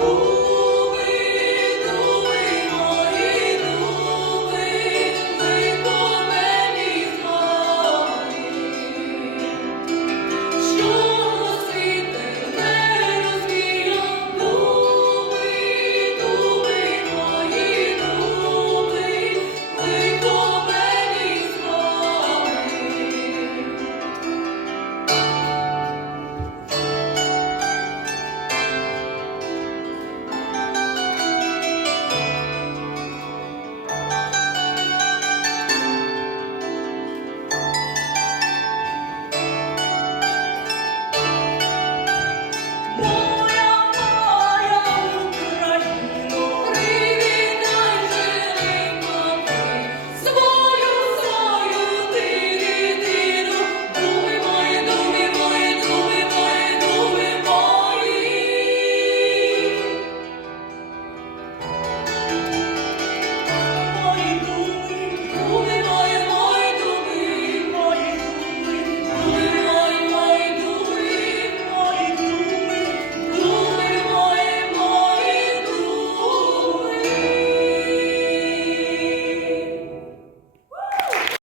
Lord.